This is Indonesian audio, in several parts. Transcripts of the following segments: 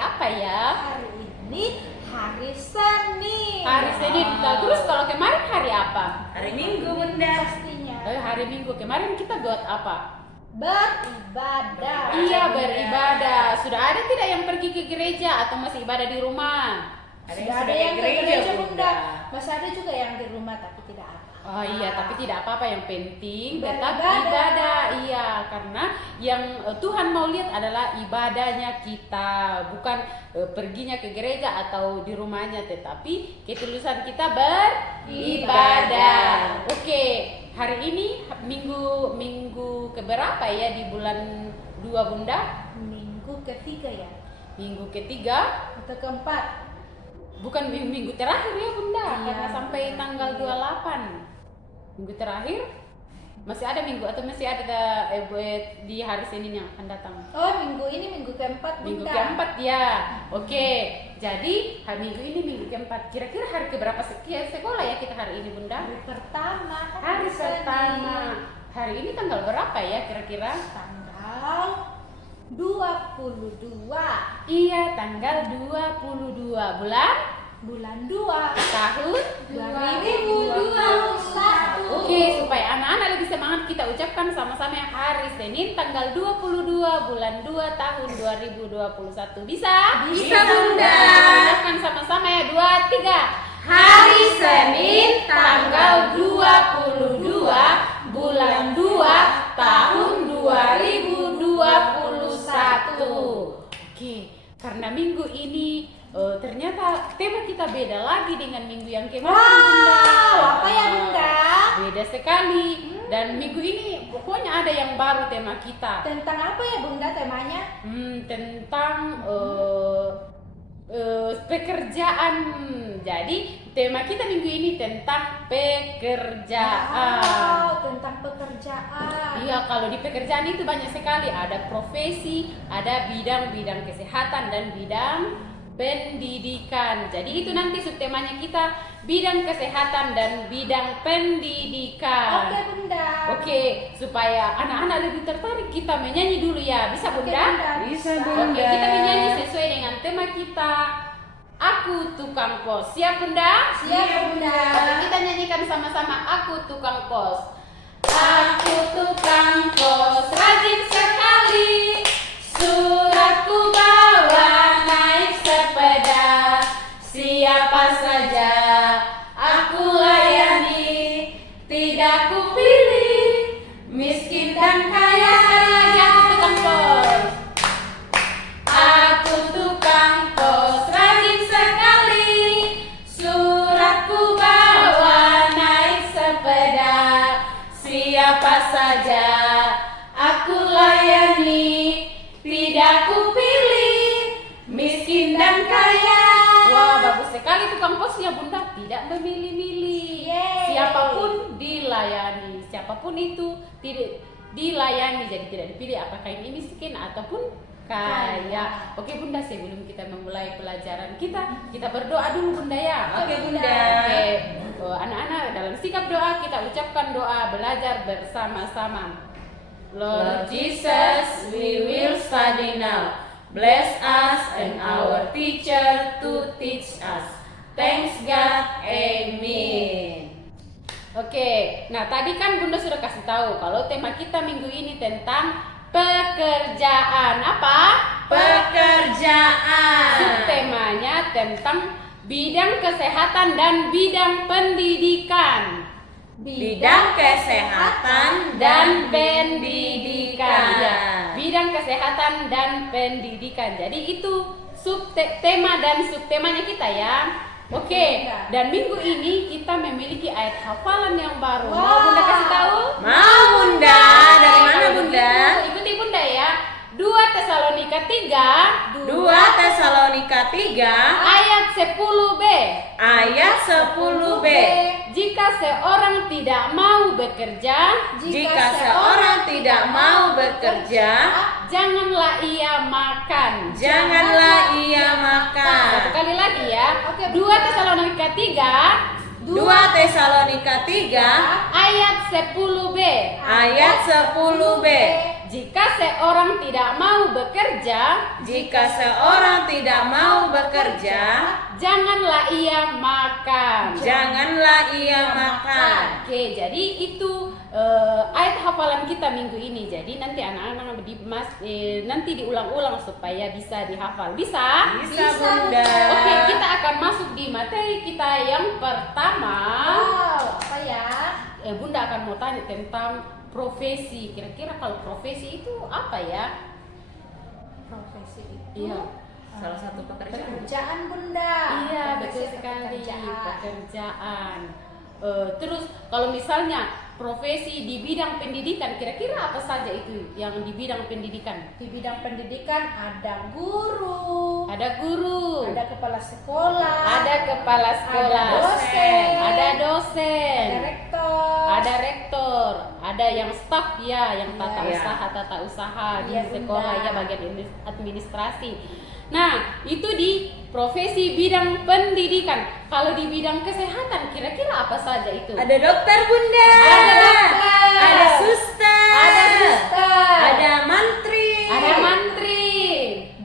apa ya? Hari ini hari Senin. Hari Senin. Terus kalau kemarin hari apa? Hari Minggu, Bunda. Pastinya. Hari Minggu. Kemarin kita buat apa? Beribadah. Iya, beribadah. Sudah ada tidak yang pergi ke gereja atau masih ibadah di rumah? Sudah ada yang ke gereja, Bunda. Masih ada juga yang di rumah tapi tidak apa. Oh iya, tapi tidak apa-apa, yang penting tetap Beribadah. ibadah. Iya, karena yang Tuhan mau lihat adalah ibadahnya kita, bukan perginya ke gereja atau di rumahnya, tetapi ketulusan kita beribadah. Oke, hari ini minggu keberapa ya di bulan 2, Bunda? Minggu ketiga ya. Minggu ketiga? Atau keempat? Bukan minggu terakhir ya, Bunda, Iya, karena sampai tanggal 28. Minggu terakhir masih ada minggu atau masih ada di hari Senin yang akan datang? Oh, minggu ini minggu keempat, Minggu Bunda. keempat ya. Oke, jadi hari minggu ini minggu keempat. Kira-kira hari keberapa sekolah ya kita hari ini, Bunda? Hari pertama. Kan Hari Senin. pertama. Hari ini tanggal berapa ya kira-kira? Tanggal 22. Iya, tanggal 22 Bulan 2 tahun 2021. Oke, supaya anak-anak lebih semangat, kita ucapkan sama-sama yang hari Senin tanggal 22 bulan 2 tahun 2021. Bisa? Bisa, Bunda. Kita ucapkan sama-sama ya, 2, 3. Hari Senin tanggal 22 bulan 2 tahun 2021. Oke, karena minggu ini ternyata tema kita beda lagi dengan minggu yang kemarin, Bunda. Apa ya, Bunda? Beda sekali. Dan minggu ini pokoknya ada yang baru tema kita. Tentang apa ya, Bunda, temanya? Tentang pekerjaan. Jadi tema kita minggu ini tentang pekerjaan. Wow, tentang pekerjaan. Iya, kalau di pekerjaan itu banyak sekali. Ada profesi, ada bidang-bidang kesehatan dan bidang pendidikan. Jadi itu nanti subtemanya kita bidang kesehatan dan bidang pendidikan. Oke, Bunda. Oke, supaya anak-anak lebih tertarik, kita menyanyi dulu ya. Bisa, Oke, Bunda? Bunda. Bisa, Oke, Bunda. kita menyanyi sesuai dengan tema kita. Aku tukang pos. Siap, Bunda? Siap, Bunda. Oke, kita nyanyikan sama-sama. Aku tukang pos. Aku tukang pos, rajin sekali. Suratku bawa naik sepeda. Siapa saja aku layani. Tidak kupilih miskin dan kaya. Aku tukang pos. Aku tukang pos, rajin sekali. Suratku bawa naik sepeda. Siapa saja aku layani. Tidak kupilih miskin dan kaya. Wah, bagus sekali tukang posnya, Bunda. Tidak memilih-milih. Yeay. Siapapun dilayani. Siapapun itu tidak dilayani. Jadi tidak dipilih apakah ini miskin ataupun kaya. Oke, Bunda, sebelum kita memulai pelajaran kita berdoa dulu, Bunda ya. Oke, Bunda. Oke, anak-anak dalam sikap doa kita ucapkan doa belajar bersama-sama. Lord Jesus, we will study now. Bless us and our teacher to teach us. Thanks God, Amen. Oke, nah tadi kan Bunda sudah kasih tahu kalau tema kita minggu ini tentang pekerjaan. Apa? Pekerjaan. Subtemanya tentang bidang kesehatan dan bidang pendidikan. Bidang kesehatan Dan pendidikan. pendidikan. Ya, bidang kesehatan dan pendidikan. Jadi itu subtema dan subtemanya kita ya. Oke, dan minggu ini kita memiliki ayat hafalan yang baru. Mau Bunda kasih tahu? Mau, Bunda. Dari mana, Kalau Bunda? begitu, ikuti Bunda ya. 2 Tesalonika 3 2 Tesalonika 3 ayat 10b. ayat 10b. Jika seorang tidak mau bekerja, Jika seorang tidak mau bekerja, janganlah ia makan. janganlah ia Satu makan. kali lagi ya. Oke, 2 Tesalonika 3 2 Tesalonika 3 ayat 10b. ayat 10b. jika seorang tidak mau bekerja, Jika seorang tidak mau bekerja, janganlah ia makan. janganlah ia makan. Oke, jadi itu ayat hafalan kita minggu ini. Jadi nanti anak-anak nanti diulang-ulang supaya bisa dihafal. Bisa? Bisa, Bisa, Bunda. Oke, kita akan masuk di materi kita yang pertama. Wow, apa ya? Bunda akan mau tanya tentang profesi. Kira-kira kalau profesi itu apa ya? Profesi itu Iya. Salah satu pekerjaan. pekerjaan Bunda. Iya, Profesi betul sekali. pekerjaan. Pekerjaan. Terus kalau misalnya profesi di bidang pendidikan, kira-kira apa saja itu yang di bidang pendidikan? Di bidang pendidikan ada guru, Ada guru, ada kepala sekolah, ada kepala sekolah, ada dosen, ada dosen, ada rektor, ada rektor, ada yang staf ya, yang tata Iya. usaha di Iya, sekolah Bunda. ya, bagian administrasi. Nah, itu di profesi bidang pendidikan. Kalau di bidang kesehatan, kira-kira apa saja itu? Ada dokter, Bunda. Ada dokter. Ada suster. Ada suster. Ada mantri. Ada mantri.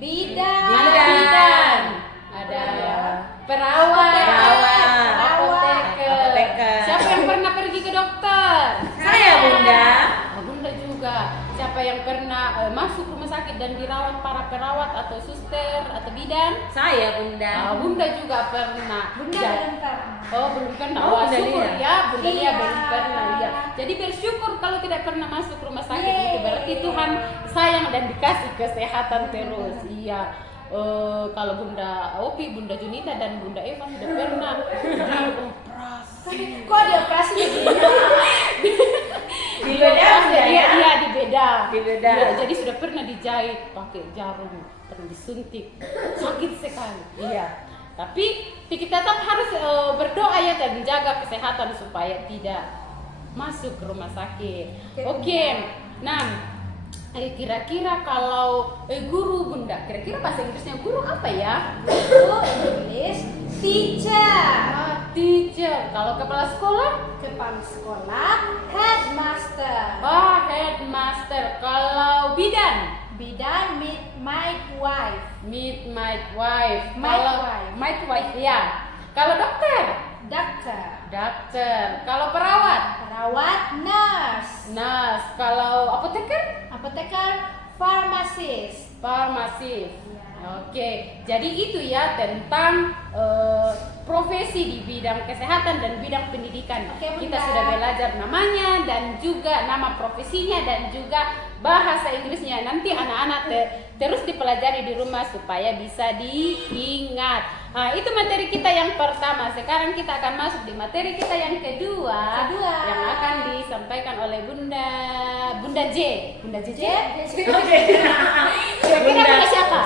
bidan, Ada bidan. Ada perawat. Apoteker. Apoteker. Siapa yang pernah pergi ke dokter? Saya, Bunda. Bunda juga. Siapa yang pernah masuk rumah sakit dan dirawat para perawat atau suster atau bidan? Saya, Bunda. Bunda juga pernah. Bunda Ja- belum pernah. Oh, belum pernah. Oh, Wah, Bunda syukur Lia. ya, Bunda Lia Iya. belum pernah ya. Jadi bersyukur kalau tidak pernah masuk rumah sakit Yeay. itu berarti Tuhan sayang dan dikasih kesehatan terus. Iya. Kalau Bunda Opi, Bunda Junita dan Bunda Eva sudah pernah dioperasi. Kok dioperasi begini? Di beda, Bunda, ya? Iya, di beda. Di beda. Iya, jadi sudah pernah dijahit pakai jarum, pernah disuntik. Sakit sekali. Iya. Tapi kita tetap harus berdoa ya dan menjaga kesehatan supaya tidak masuk ke rumah sakit. Oke. Nah, kira-kira kalau guru Bunda, kira-kira bahasa Inggrisnya guru apa ya? Guru Inggris, teacher. Teacher. Kalau kepala sekolah? Kepala sekolah, headmaster. Headmaster. Kalau bidan? Bidan, midwife. Midwife. Midwife. Midwife ya. Kalau dokter? Doctor. Dokter. Kalau perawat? Perawat, nurse. Nurse. Kalau apoteker? Apoteker, pharmacist. Farmasi. Oke, jadi itu ya tentang profesi di bidang kesehatan dan bidang pendidikan. Oke, Bunda. Kita sudah belajar namanya dan juga nama profesinya dan juga bahasa Inggrisnya. Nanti anak-anak terus dipelajari di rumah supaya bisa diingat. Nah, itu materi kita yang pertama. Sekarang kita akan masuk di materi kita yang kedua. Yang akan disampaikan oleh Bunda J. Bunda J. Kira-kira Bunda siapa?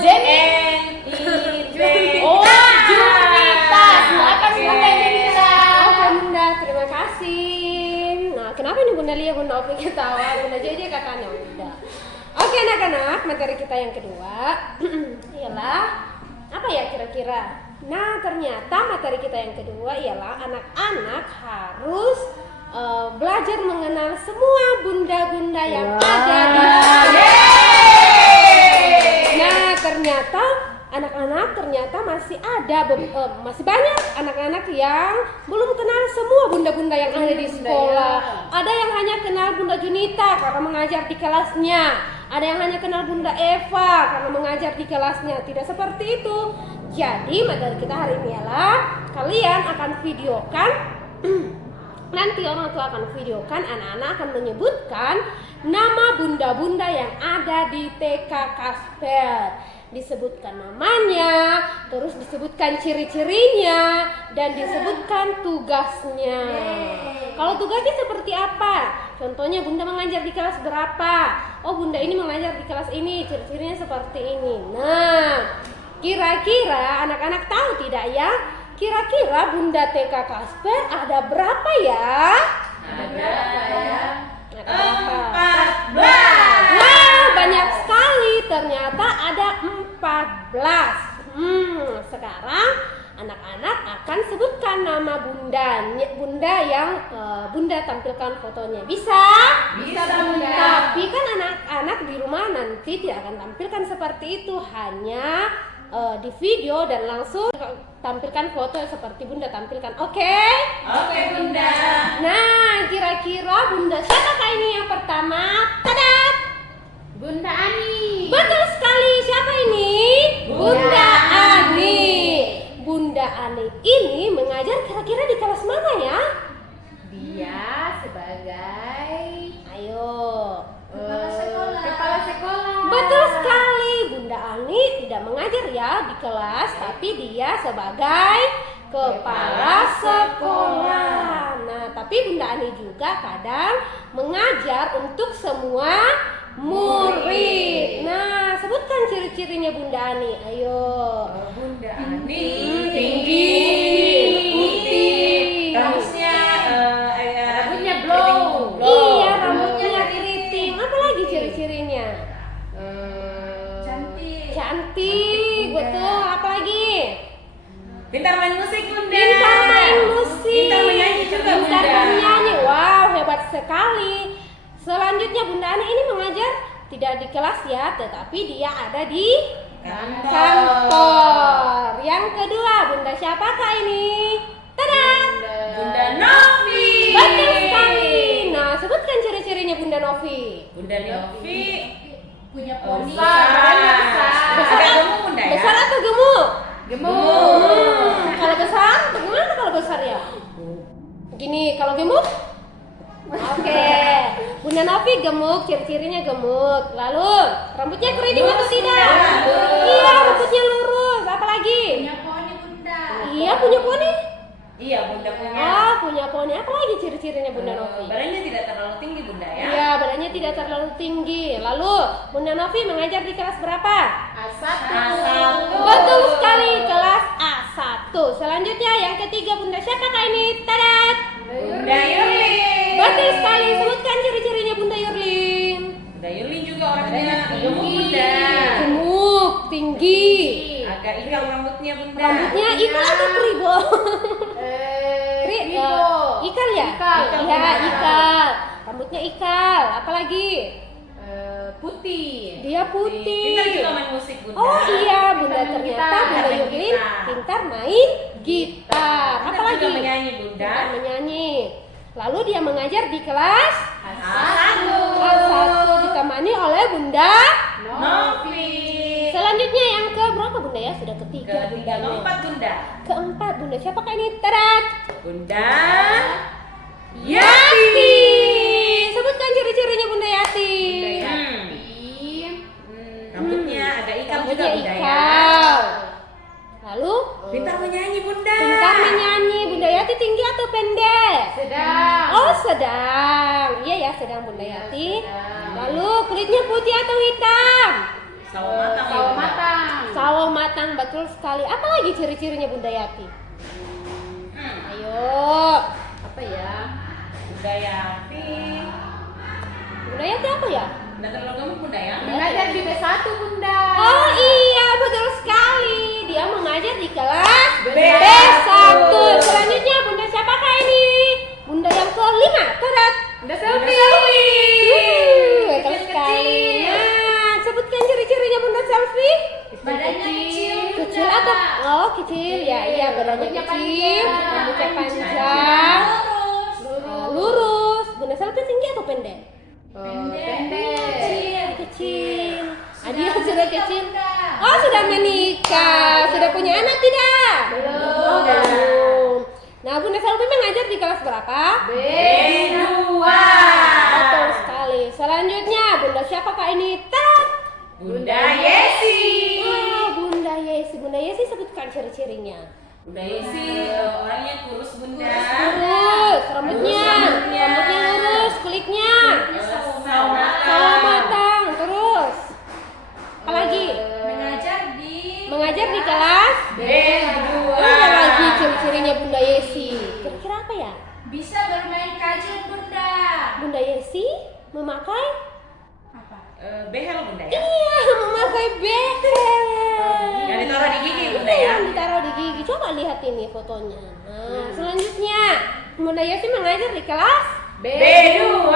Jenny. Oh, Junita. Silakan Bunda Junita. Oke Bunda, terima kasih. Nah, kenapa nih Bunda Lia, Bunda Opi ketawa? Bunda Jadi kakaknya udah. Oke anak-anak, materi kita yang kedua ialah apa ya kira-kira? Nah, ternyata materi kita yang kedua ialah anak-anak harus belajar mengenal semua bunda-bunda yang ada di Nah, ternyata anak-anak masih ada masih banyak anak-anak yang belum kenal semua bunda-bunda yang ada di sekolah. Ada yang hanya kenal Bunda Junita karena mengajar di kelasnya. Ada yang hanya kenal Bunda Eva karena mengajar di kelasnya. Tidak seperti itu. Jadi materi kita hari ini adalah kalian akan videokan nanti orang tua akan videokan, anak-anak akan menyebutkan nama bunda-bunda yang ada di TK Kasper. Disebutkan namanya, terus disebutkan ciri-cirinya, dan disebutkan tugasnya. Kalau tugasnya seperti apa? Contohnya bunda mengajar di kelas berapa? Oh, bunda ini mengajar di kelas ini, ciri-cirinya seperti ini. Nah, kira-kira anak-anak tahu tidak ya? Kira-kira bunda TK Kasper ada berapa ya? Ada berapa ya? Ada berapa? 14. Wow, banyak sekali. Ternyata ada 14. Sekarang anak-anak akan sebutkan nama bunda yang bunda tampilkan fotonya. Bisa? Bisa, Bunda. Tapi kan anak-anak di rumah nanti tidak akan tampilkan seperti itu, hanya di video dan langsung tampilkan foto seperti bunda tampilkan. Oke? Oke, Bunda. Nah, kira-kira bunda siapakah ini yang pertama? Tadat! Bunda Ani. Betul sekali. Siapa ini? Bunda Ani. Bunda Ani ini mengajar kira-kira di kelas mana ya? Dia sebagai Ayo. kepala sekolah. Betul sekali. Bunda Ani tidak mengajar ya di kelas, tapi dia sebagai kepala sekolah. Nah, tapi Bunda Ani juga kadang mengajar untuk semua murid. Nah, sebutkan ciri-cirinya Bunda Ani. Ayo. Bunda Ani Tinggi, putih, rambutnya Rambutnya blow. Iya, rambutnya keriting. Apa lagi ciri-cirinya? Cantik, betul. Apa lagi? pintar main musik, Bunda. Pintar main musik. Pintar menyanyi juga, Pintar Bunda. menyanyi. Wow, hebat sekali. Selanjutnya Bunda Ani ini mengajar tidak di kelas ya, tetapi dia ada di kantor. Yang kedua, Bunda siapakah ini? Tada! Bunda Novi. Betul sekali. Nah, sebutkan ciri-cirinya Bunda Novi. Bunda Novi Punya poni. poni. Badannya besar. Agak gemuk, Bunda ya. Besar atau gemuk? Gemuk. Kalau besar, bagaimana kalau besar ya? Gini, kalau gemuk? Oke. Bunda Novi gemuk, ciri-cirinya gemuk. Lalu, rambutnya keriting atau tidak? Iya, rambutnya lurus. Apa lagi? Punya poni, Bunda. Iya, punya poni. Iya, Bunda punya. Oh, punya poni. Apa lagi ciri-cirinya Bunda Novi? Badannya tidak terlalu tinggi, Bunda ya. Iya, badannya tidak terlalu tinggi. Lalu, Bunda Novi mengajar di kelas berapa? A1. Betul sekali, kelas A1. Selanjutnya yang ketiga, Bunda siapakah ini? Tadat! Bunda Yurlin. Betul sekali, sebutkan ciri-cirinya Bunda Yurlin. Bunda Yurlin juga orangnya gemuk, Bunda. Gemuk, tinggi. Agak ikal rambutnya, Bunda. Rambutnya ikal atau kribo? Kribo. Ikal ya? Ikal. Iya, ikal. Rambutnya ikal. Apalagi? Putih. Dia putih. Kita juga main musik, Bunda. Oh iya, Bunda Pintar main ternyata gitar. Bunda Main Yurlin gitar. pintar main gitar. Kita Apalagi? juga menyanyi, Bunda. Pintar menyanyi. Lalu dia mengajar di kelas A1. A1 ditemani oleh Bunda. Novi. Selanjutnya yang ke berapa Bunda ya? Sudah ketiga Ketiga, Bundanya. keempat, Bunda. Keempat Bunda. Siapakah ini? Tadat! Bunda Yati. Sebutkan ciri-cirinya Bunda Yati. Rambutnya agak ikal juga, Rambutnya Bunda ya. ikal. Lalu Pintar menyanyi, Bunda. pintar menyanyi. Bunda Yati tinggi atau pendek? Sedang. Oh sedang. Iya ya sedang Bunda Yati. Lalu kulitnya putih atau hitam? Sawo matang, Sawo Bunda. matang. Sawo matang, betul sekali. Apa lagi ciri-cirinya Bunda Yati? Ayo. Apa ya? Bunda Yati. Bunda Yati apa ya? Nggak terlalu gemuk, Bunda ya. Mengajar di B1, Bunda. Oh iya, betul sekali. Dia mengajar di kelas B1. B1. Selanjutnya Bunda siapakah ini? Bunda yang kelima. Tadat. Bunda Selvi. Betul sekali. Nah, sebutkan ciri-cirinya Bunda Selvi. Badannya kecil. Kecil atau kecil ya, iya badannya Rambutnya kecil, panjang. rambutnya panjang, Lurus. lurus. Bunda Selvi tinggi atau pendek? Pendek. Kecil. Adia sudah kecil. Bunda. Oh sudah menikah, sudah punya anak tidak? Belum. Belum. Nah Bunda Selvi mengajar di kelas berapa? B2. Betul sekali. Selanjutnya Bunda siapakah ini? Tat. Bunda Yesi. Bunda Yesi. Bunda Yesi sebutkan ciri-cirinya. Bunda Yesi orangnya kurus, Bunda. Lurus, rambutnya lurus, kulitnya Sawo sawo matang, terus. Apalagi? Mengajar di kelas B2. Ada lagi ciri-cirinya Bunda Yesi. Kira-kira apa ya? Bisa bermain kajun, Bunda. Bunda Yesi memakai? Apa? Behel, Bunda ya. Iya, memakai behel. Yang ditaruh di gigi, Bunda ya. Yang ditaruh di gigi. Coba nggak lihat ini fotonya? Nah, selanjutnya Bunda Yesi mengajar di kelas B2.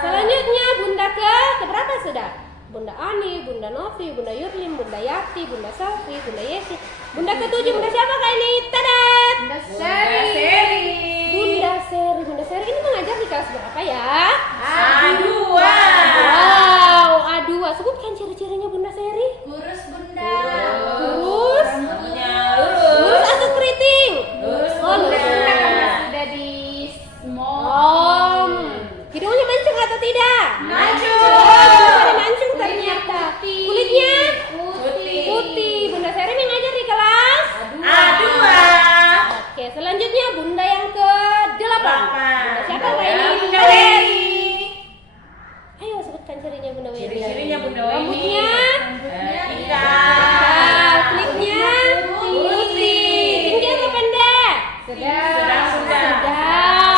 Selanjutnya Bunda ke berapa sudah? Bunda Ani, Bunda Novi, Bunda Yurlim, Bunda Yati, Bunda Sofi, Bunda Yesi. Bunda ke-7, Bunda siapa kak ini? Tadat! Bunda Bunda Seri. Seri. Bunda Seri. Bunda Seri ini mengajar di kelas berapa ya? A2. Wow, A2. Sebutkan ciri-cirinya Bunda Seri. Kurus bunda. Kurus. Rambutnya Lurus lurus. atau keriting? Lurus. Oh, lurus. Bunda. Karena sudah di small. Om. Hidungnya mancung atau tidak? Mancung. Ada mancung ternyata. Kulitnya Putih. putih. Bunda Seri mengajar di kelas A2. Oke, selanjutnya Bunda yang ke-8. Bunda siapa Kak ini? Bunda Weni. Ayo sebutkan cirinya Bunda Weni. Ciri-cirinya Bunda Weni. Rambutnya Ikat. kulitnya putih. Tinggi atau pendek? Sedang.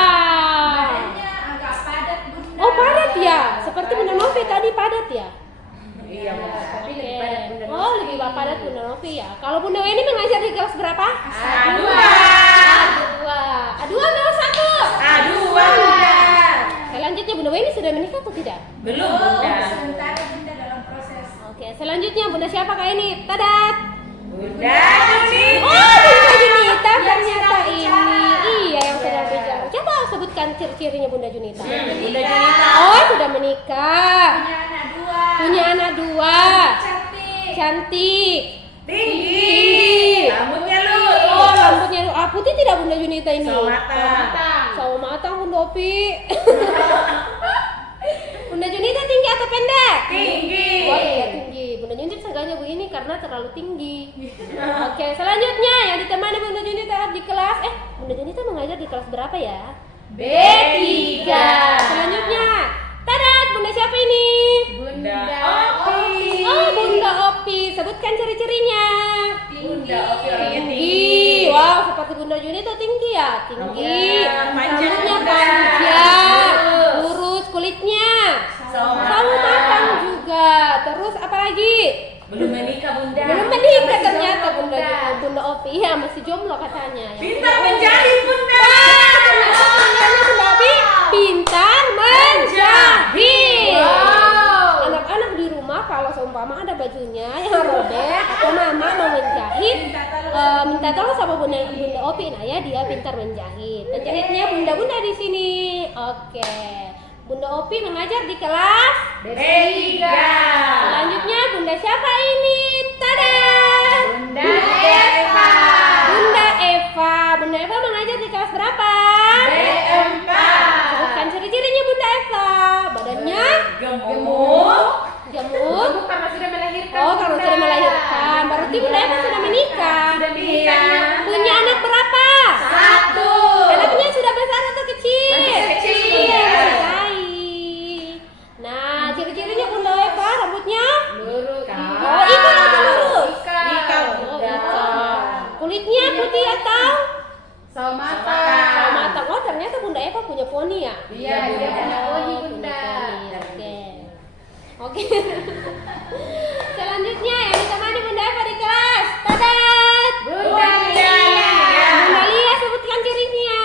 Badannya agak padat bunda. Oh, padat ya. Seperti Bunda Novi tadi padat ya. Iya, Bunda. Tapi Oke. lebih padat Bunda Oh, lebih padat Bunda Novi ya. Kalau Bunda Weni mengajar di kelas berapa? A2. A2 kelas 1. A2, Bunda. Selanjutnya Bunda Weni sudah menikah atau tidak? Belum, Bunda. Sementara bunda dalam proses. Oke, selanjutnya Bunda siapa kak ini? Tadat. Bunda Junita. Oh, Bunda Junita ternyata ini. Iya, yang sedang bicara. Coba sebutkan ciri-cirinya Bunda Junita. Bunda Junita. Oh, sudah menikah. Punya anak 2. Punya anak 2. Cantik. Cantik. Tinggi. Rambutnya lurus. Oh, rambutnya putih tidak Bunda Junita ini? Sawo matang. Sawo matang Bunda Opi. Bunda Junita tinggi atau pendek? Tinggi. Oh iya tinggi. Bunda Junita seenggaknya begini karena terlalu tinggi. Oke, selanjutnya yang ditemani Bunda Junita di kelas Bunda Junita mengajar di kelas berapa ya? B3. Selanjutnya, tadat, Bunda siapa ini? Bunda Opi. Oh, Bunda Opi. Sebutkan ciri-cirinya. Bunda Opi orangnya Tinggi. Wow, seperti Bunda Junita tinggi ya? Tinggi. Rambutnya panjang, Rambutnya Bunda. panjang. Lurus. Lurus kulitnya. Sawo Sawo matang juga. Terus apa lagi? Belum menikah, Bunda. Belum menikah Masih ternyata jomblo, Bunda Bunda Opi. Iya, masih jomblo katanya. Yang Pintar punya- menjahit, Bunda. Ternyata Bunda Opi pintar menjahit. Wow. Anak-anak di rumah kalau seumpama ada bajunya yang robek atau mama mau menjahit, minta tolong sama Bunda Opi. Nah ya, dia pintar menjahit. Penjahitnya bunda-bunda di sini. Oke. Bunda Opi mengajar di kelas. B3. Selanjutnya Bunda siapa ini? Tada! Bunda Eva. Bunda Eva. Bunda Eva mengajar di kelas berapa? B4. Sebutkan ciri-cirinya Bunda Eva. Badannya Gemuk. gemuk. Gemuk karena sudah melahirkan. Oh, kalau Bunda. sudah melahirkan. Berarti Bunda Eva sudah menikah. Sudah menikah. Iya. Punya anak berapa? 1. Anaknya sudah besar atau kecil? Masih kecil. Masih bayi. Nah, ciri-cirinya Bunda Eva rambutnya? Lurus. Oh, ikal atau lurus? Ikal, Oh, Bunda. ikal. Kulitnya putih atau? Sawo matang. Sawo matang. Oh, ternyata Bunda Eva punya poni ya? Iya, dia punya poni, Bunda. Oke. Oke. Selanjutnya yang ditemani Bunda Eva di kelas. Tadat. Bunda Lia. Bunda Lia sebutkan cirinya.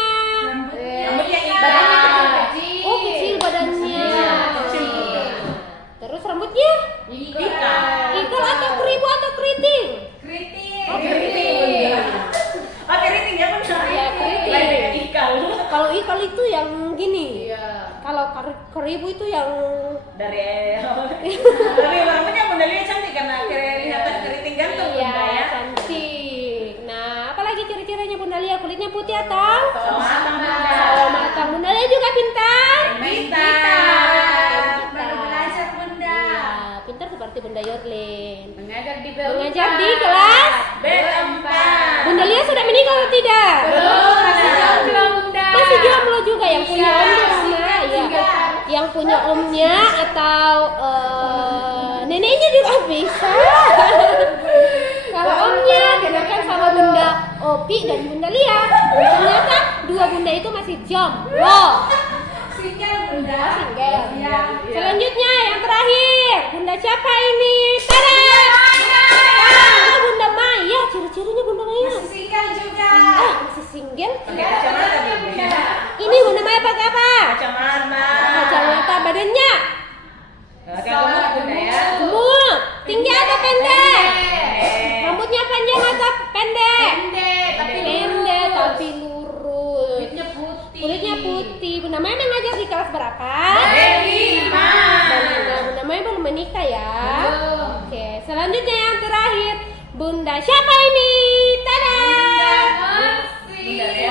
Rambutnya ikal. Badannya kecil. Oh, kecil badannya. Iya, kecil. Terus rambutnya? Ikal. Ikal atau keribu atau keriting? Kritik. Oh, keriting. Oh, keriting ya, Bunda. Iya, keriting. Lain dengan ikal. Kalau ikal itu yang gini. Iya. Kalau keribu itu yang Dari tapi rambutnya Bunda Lia cantik karena kelihatan keriting gantung, iya, Bunda ya. cantik. Nah, apalagi ciri-cirinya Bunda Lia? Kulitnya putih atau? Sawo matang, Bunda. Sawo matang. Bunda Lia juga pintar. Pintar. Baru belajar bunda. Iya, pintar seperti Bunda Yorlin. Mengajar di Mengajar di kelas. B4. Bunda Lia sudah menikah atau tidak? Belum, masih jomblo, Bunda. Masih jomblo juga yang punya Iya, om di rumah, ya. Yang punya omnya atau neneknya juga bisa. Kalau omnya dengarkan sama Bunda Opi dan Bunda Lia. Ternyata dua bunda itu masih jomblo. Single bunda. Single. Iya. Selanjutnya yang terakhir, Bunda siapa ini? Tada! Ah, Bunda Maya. Ciri-cirinya Bunda Maya. Masih bunda siapa ini? Tada!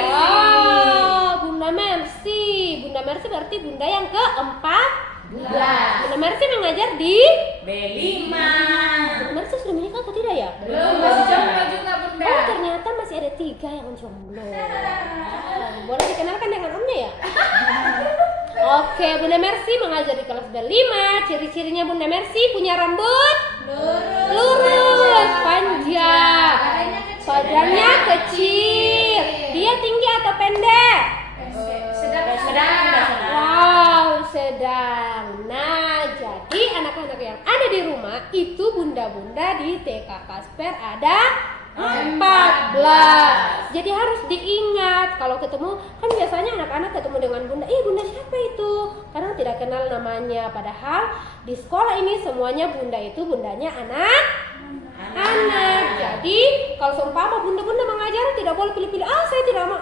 Oh, Bunda Mercy. Bunda Mercy berarti bunda yang keempat. Bunda Mercy mengajar di B5. Bunda Mercy sudah menikah atau tidak ya? Belum, masih jomblo juga Bunda. Oh, ternyata masih ada 3 yang jomblo. Boleh dikenalkan dengan omnya ya? Oke, Bunda Mercy mengajar di kelas B5. Ciri-cirinya Bunda Mercy punya rambut lurus, panjang, badannya kecil. Dia tinggi atau pendek? Sedang. Wow, sedang. Nah, jadi anak-anak yang ada di rumah itu bunda-bunda di TK Kasper ada 14. Jadi harus diingat kalau ketemu, kan biasanya anak-anak ketemu dengan bunda, bunda siapa itu? Kadang tidak kenal namanya, padahal di sekolah ini semuanya bunda itu bundanya anak. Jadi kalau seumpama bunda-bunda mengajar tidak boleh pilih-pilih. Saya tidak mau,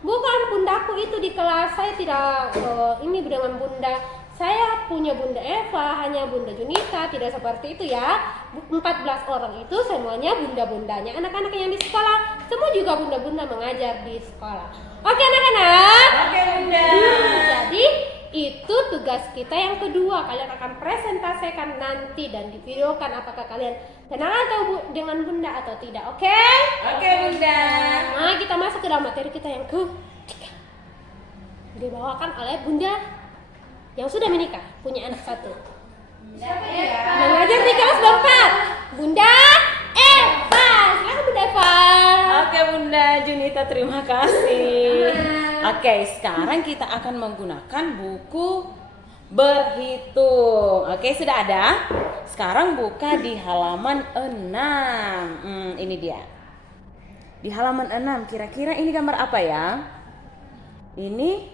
bukan bundaku itu di kelas, saya tidak ini dengan bunda. Saya punya Bunda Eva, hanya Bunda Junita, tidak seperti itu ya. 14 orang itu semuanya bunda-bundanya. Anak-anak yang di sekolah, semua juga bunda-bunda mengajar di sekolah. Oke anak-anak? Oke Bunda. Jadi itu tugas kita yang kedua. Kalian akan presentasikan nanti dan divideokan apakah kalian kenal atau dengan bunda atau tidak. Oke? Oke Bunda. Nah, kita masuk ke dalam materi kita yang ketiga. Dibawakan oleh bunda yang sudah menikah, punya anak 1. Mengajar di kelas 4. Bunda Eva. Silakan Bunda Eva. Oke Bunda Junita, terima kasih. Oke, sekarang kita akan menggunakan buku berhitung. Oke, sudah ada? Sekarang buka di halaman 6. Ini dia. Di halaman 6, kira-kira ini gambar apa ya? Ini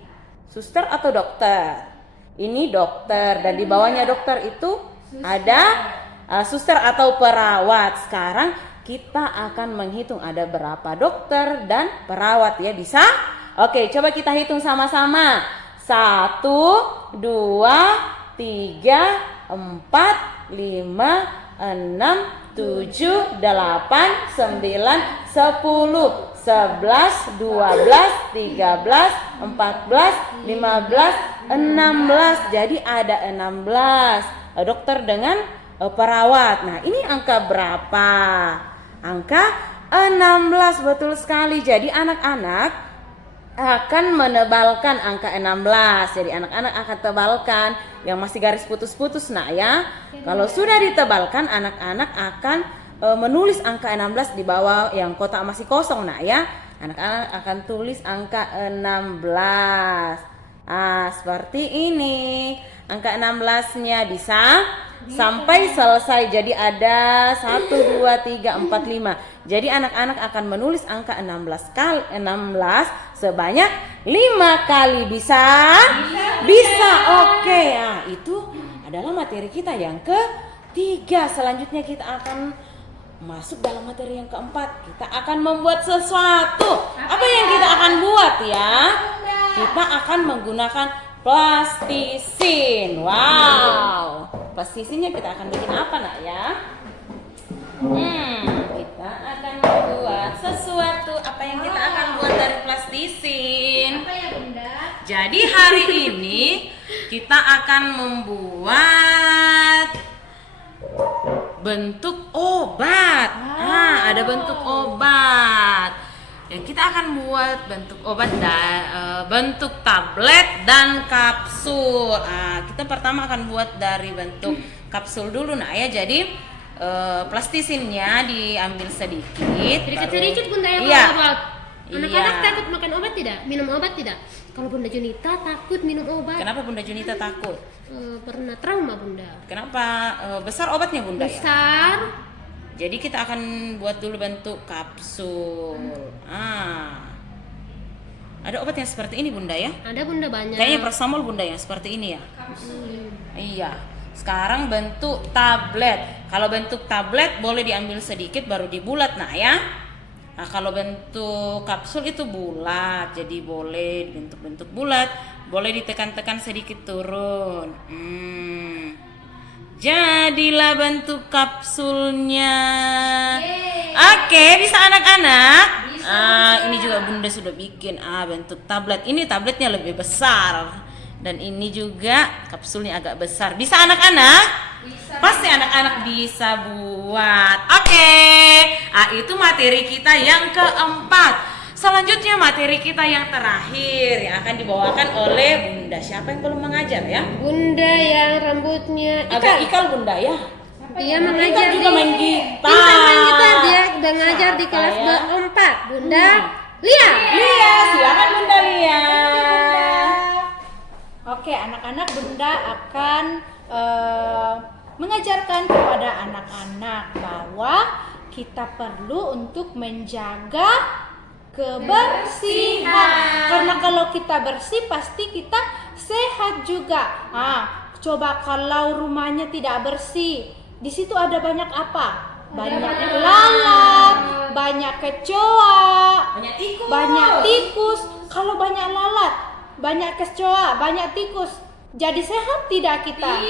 suster atau dokter? Ini dokter, dan di bawahnya dokter itu ada suster atau perawat. Sekarang kita akan menghitung ada berapa dokter dan perawat ya, bisa? Oke, coba kita hitung sama-sama. 1, 2, 3, 4, 5, 6, 7, 8, 9, 10, 11, 12, 13, 14, 15, 16, 17, 16. Jadi ada 16 dokter dengan perawat. Nah, ini angka berapa? Angka 16, betul sekali. Jadi anak-anak akan menebalkan angka 16. Jadi anak-anak akan tebalkan yang masih garis putus-putus nak ya. Kalau sudah ditebalkan, anak-anak akan menulis angka 16 di bawah yang kotak masih kosong nak ya. Anak-anak akan tulis angka 16. Seperti ini. Angka 16-nya bisa sampai selesai. Jadi ada 1, 2, 3, 4, 5. Jadi anak-anak akan menulis angka 16 sebanyak 5 kali. Bisa? Bisa. Oke. Nah, itu adalah materi kita yang ketiga. Selanjutnya kita akan masuk dalam materi yang keempat. Kita akan membuat sesuatu. Apa yang kita akan buat ya? Kita akan menggunakan plastisin. Wow. Plastisinnya kita akan bikin apa nak ya? Kita akan membuat sesuatu. Apa yang kita akan buat dari plastisin? Apa ya Bunda? Jadi hari ini kita akan membuat bentuk obat. Ada bentuk obat. Ya, kita akan buat bentuk obat bentuk tablet dan kapsul. Kita pertama akan buat dari bentuk kapsul dulu nak ya. Jadi plastisinnya diambil sedikit. Sedikit-sedikit Bunda yang Iya. obat. Anak-anak Iya. takut makan obat tidak? Minum obat tidak? Kalau Bunda Junita takut minum obat. Kenapa Bunda Junita takut? Pernah trauma Bunda. Kenapa? Besar obatnya Bunda ya? Besar. Jadi kita akan buat dulu bentuk kapsul. Ada obat yang seperti ini Bunda ya? Ada Bunda banyak. Kayaknya paracetamol Bunda yang seperti ini ya? Iya. Sekarang bentuk tablet. Kalau bentuk tablet boleh diambil sedikit baru dibulat nak ya. Nah, kalau bentuk kapsul itu bulat, jadi boleh dibentuk-bentuk bulat, boleh ditekan-tekan sedikit turun. Jadilah bentuk kapsulnya. Oke. Oke, bisa anak-anak? Ini juga Bunda sudah bikin bentuk tablet. Ini tabletnya lebih besar. Dan ini juga kapsulnya agak besar. Bisa anak-anak? Bisa. Pasti anak-anak bisa buat. Oke. Itu materi kita yang keempat. Selanjutnya materi kita yang terakhir yang akan dibawakan oleh Bunda. Siapa yang belum mengajar ya? Bunda yang rambutnya Agak ikal Bunda ya. Dia mengajar juga di main gitar. Pintar main gitar, dia udah ngajar di kelas Siapa ya? B4. Bunda Lia. Lia, silakan Bunda Lia. Oke, anak-anak, Bunda akan mengajarkan kepada anak-anak bahwa kita perlu untuk menjaga kebersihan. Karena kalau kita bersih pasti kita sehat juga. Coba kalau rumahnya tidak bersih, di situ ada banyak apa? Banyak lalat, banyak kecoa, banyak tikus. Kalau banyak lalat, banyak kecoa, banyak tikus, jadi sehat tidak kita?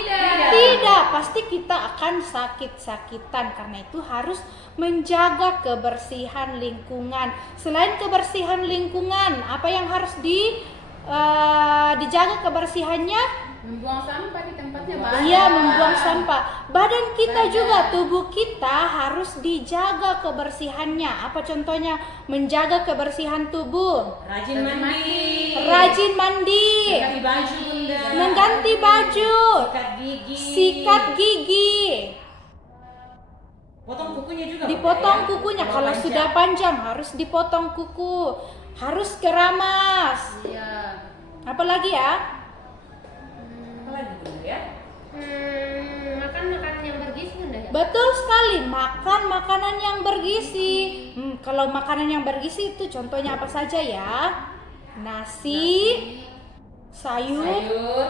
Tidak, pasti kita akan sakit-sakitan. Karena itu harus menjaga kebersihan lingkungan. Selain kebersihan lingkungan, apa yang harus dijaga kebersihannya? Membuang sampah di tempatnya banyak. Iya, membuang sampah. Badan kita juga, tubuh kita harus dijaga kebersihannya. Apa contohnya? Menjaga kebersihan tubuh. Rajin mandi. Rajin mandi. Ganti baju Bunda. Mengganti baju. Sikat gigi. Sikat gigi. Potong kukunya juga. Dipotong Bunda, ya? kukunya. Kalau sudah panjang harus dipotong kuku. Harus keramas. Iya. Apalagi ya? Apa lagi Bunda ya? Makan makanan yang bergizi Bunda ya. Betul sekali, makan makanan yang bergizi. Kalau makanan yang bergizi itu contohnya apa saja ya? Nasi, sayur,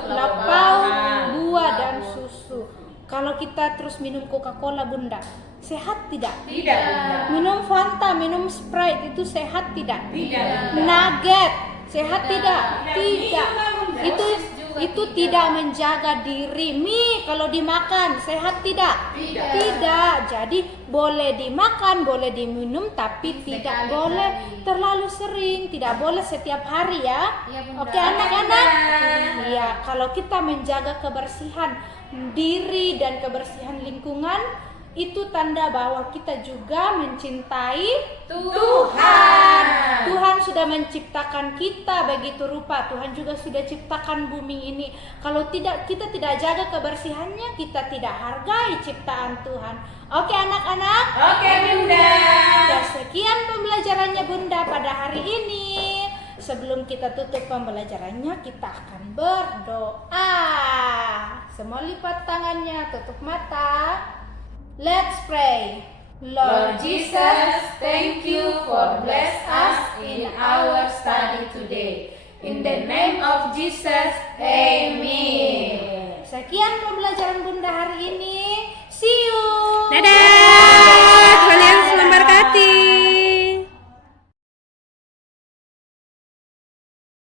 lauk, buah dan susu. Kalau kita terus minum Coca-Cola Bunda, sehat tidak? Tidak Bunda. Minum Fanta, minum Sprite itu sehat tidak? Tidak. Nugget sehat tidak? Tidak. Sosis Itu tidak menjaga diri. Mie kalau dimakan sehat tidak? Tidak. Jadi boleh dimakan, boleh diminum, tapi tidak boleh terlalu sering. Tidak boleh setiap hari ya. Iya, Bunda. Oke anak-anak. Iya, kalau kita menjaga kebersihan diri dan kebersihan lingkungan, itu tanda bahwa kita juga mencintai Tuhan. Tuhan sudah menciptakan kita begitu rupa. Tuhan juga sudah ciptakan bumi ini. Kalau kita tidak jaga kebersihannya, kita tidak hargai ciptaan Tuhan. Oke anak-anak. Oke Bunda. Dan sekian pembelajarannya Bunda pada hari ini. Sebelum kita tutup pembelajarannya, kita akan berdoa. Semua lipat tangannya, tutup mata. Let's pray. Lord Jesus, thank you for bless us in our study today. In the name of Jesus, amen. Sekian pembelajaran Bunda hari ini. See you. Dadah.